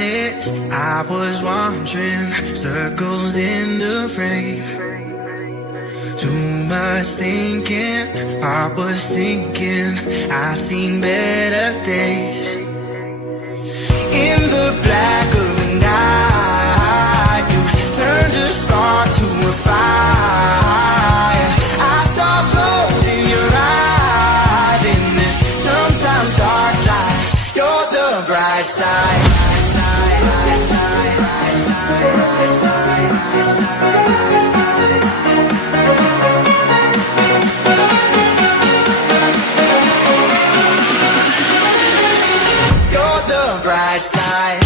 honest, I was wandering circles in the rain. Too much thinking, heart was sinking, I'd seen better days. In the black of the night, you turned a spark to a fire. I saw gold in your eyes. In this sometimes dark life, you're the bright side. You're the bright side.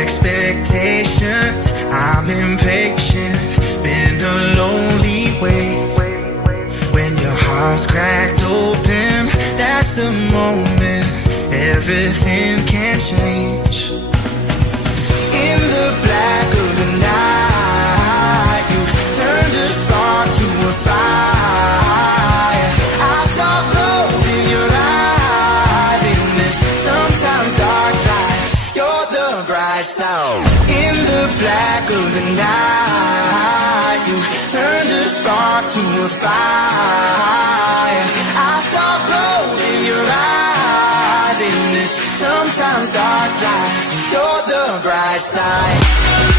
Expectations, I'm impatient, been a lonely way. When your heart's cracked open, that's the moment everything can change. In the black of the night, you turned a spark to a fire. I saw gold in your eyes. In this sometimes dark life, you're the bright side. In the black of the night, you turned a spark to a fire. I saw gold in your eyes. In this sometimes dark life, you're the bright side.